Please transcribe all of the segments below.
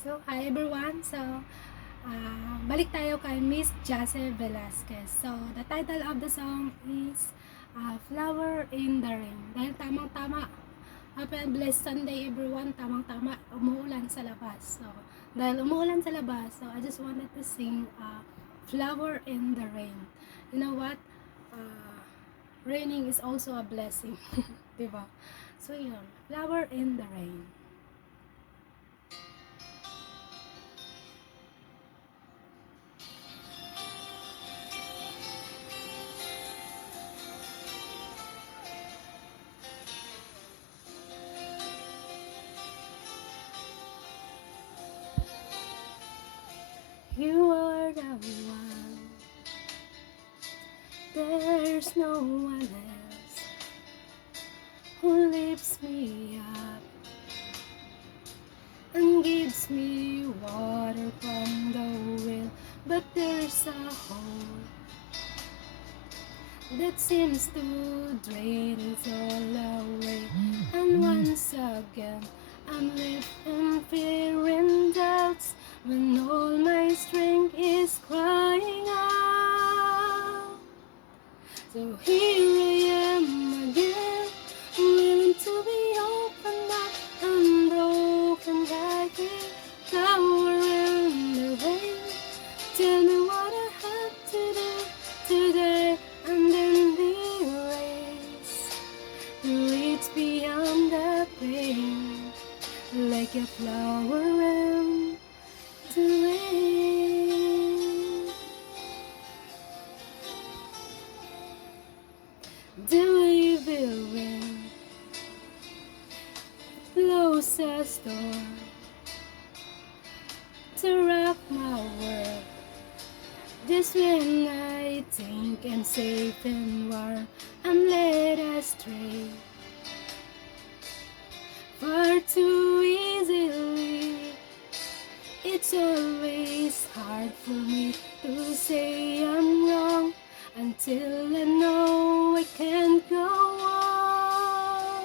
So, hi everyone. So, balik tayo kay Miss Jase Velasquez. So, the title of the song is Flower in the Rain. Dahil tamang-tama, happy and blessed Sunday everyone. Tamang-tama, umuulan sa labas. So, dahil umuulan sa labas, so I just wanted to sing Flower in the Rain. You know what? Raining is also a blessing. Diba? So, yun. Flower in the Rain. You are the one, there's no one else who lifts me up and gives me water from the well. But there's a hole that seems to drain it all away. And once again, I'm left in fear and doubts when all my strength is crying out. So here I am again, willing to be opened up, unbroken like a flower in the rain. Tell me what I have to do today, and then be raised to reach beyond the pain, like a flower in the rain. The evil wind blows a storm to rock my world. Just when I think I'm safe and warm, I'm led astray far too easily. It's always hard for me to say I'm wrong until I know I can't go on.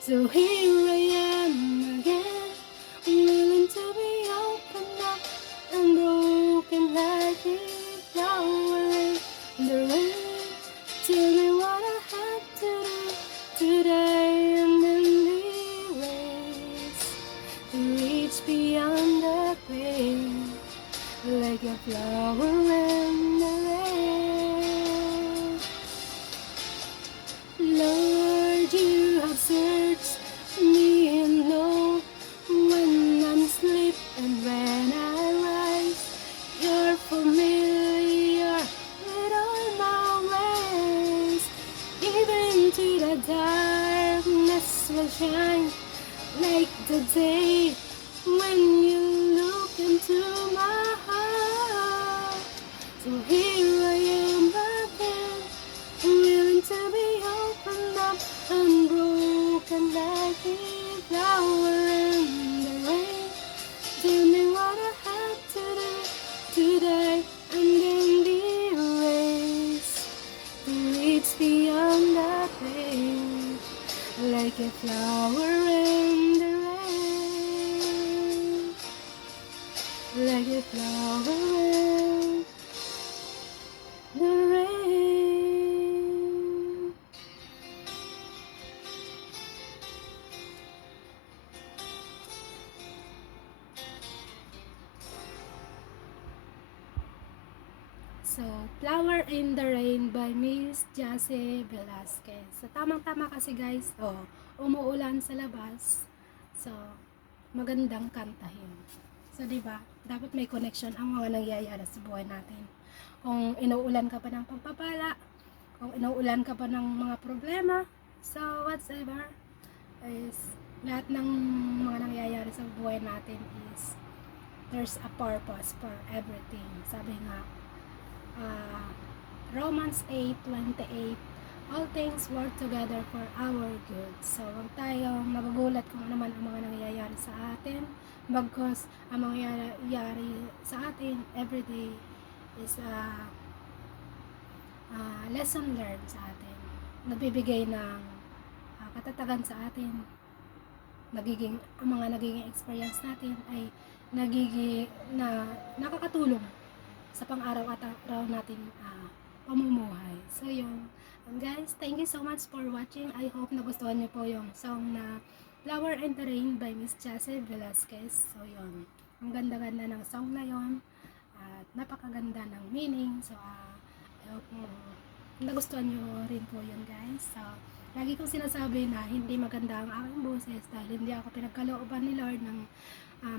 So here I am again, willing to be opened up and broken like a flower in the rain. Tell me what I have to do today, and then be raised to reach beyond the pain, like a flower in the rain. Lord, you have searched me and know when I'm asleep and when I rise. You're familiar with all my ways. Even to the darkness will shine like the day when you look into my heart. So here I am again, willing to be opened up, unbroken like a flower in the rain. Tell me what I have to do today, and then be raised to reach beyond the pain, like a flower in the rain, like a flower in the rain. So, Flower in the Rain by Miss Jase Velasquez. So, tamang-tama kasi guys, umuulan sa labas. So, magandang kantahin. So, di ba? Dapat may connection ang mga nangyayari sa buhay natin. Kung inuulan ka pa ng pagpapala, kung inuulan ka pa ng mga problema, so whatsoever is lahat ng mga nangyayari sa buhay natin is there's a purpose for everything. Sabi nga, Romans 8:28, all things work together for our good. So, huwag tayong magugulat kung ano man ang mga nangyayari sa atin, bagkos ang mga nangyayari sa atin everyday is lesson learned sa atin. Nagbibigay ng katatagan sa atin ang mga nagiging experience natin ay nakakatulong sa pang-araw-araw nating pamumuhay. So yun. Guys, thank you so much for watching. I hope nagustuhan niyo po yung song na Flower and the Rain by Miss Chase Velasquez. So yun. Ang ganda-ganda ng song na yon at napakaganda ng meaning. So I hope nagustuhan niyo rin po yun, guys. So lagi kong sinasabi na hindi maganda ang aking boses dahil hindi ako pinagkalooban ni Lord ng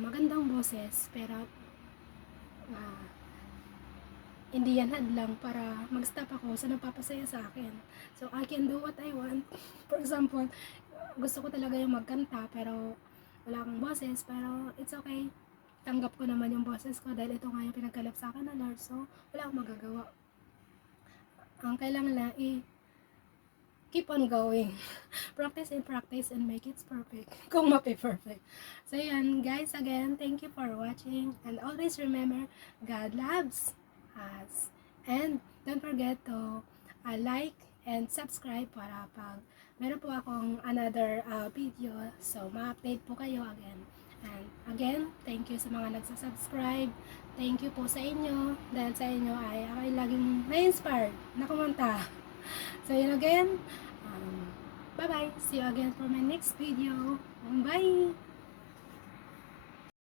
magandang boses, pero hindi yan hadlang para mag-stop ako sa nagpapasaya sa akin. So, I can do what I want. For example, gusto ko talaga yung magkanta, pero wala akong boses, pero it's okay. Tanggap ko naman yung boses ko dahil ito nga yung pinagkalap sa akin ng Lord. So, wala akong magagawa. Ang kailangan lang keep on going. Practice and make it perfect. Kung mapi-perfect. So, yan guys. Again, thank you for watching. And always remember, God loves us. And don't forget to like and subscribe para pag meron po akong another video. So, ma-update po kayo again. And again, thank you sa mga nagsasubscribe. Thank you po sa inyo. Dahil sa inyo ay ako ay laging na-inspired na kumanta. So, yun again. Bye-bye. See you again for my next video. Bye!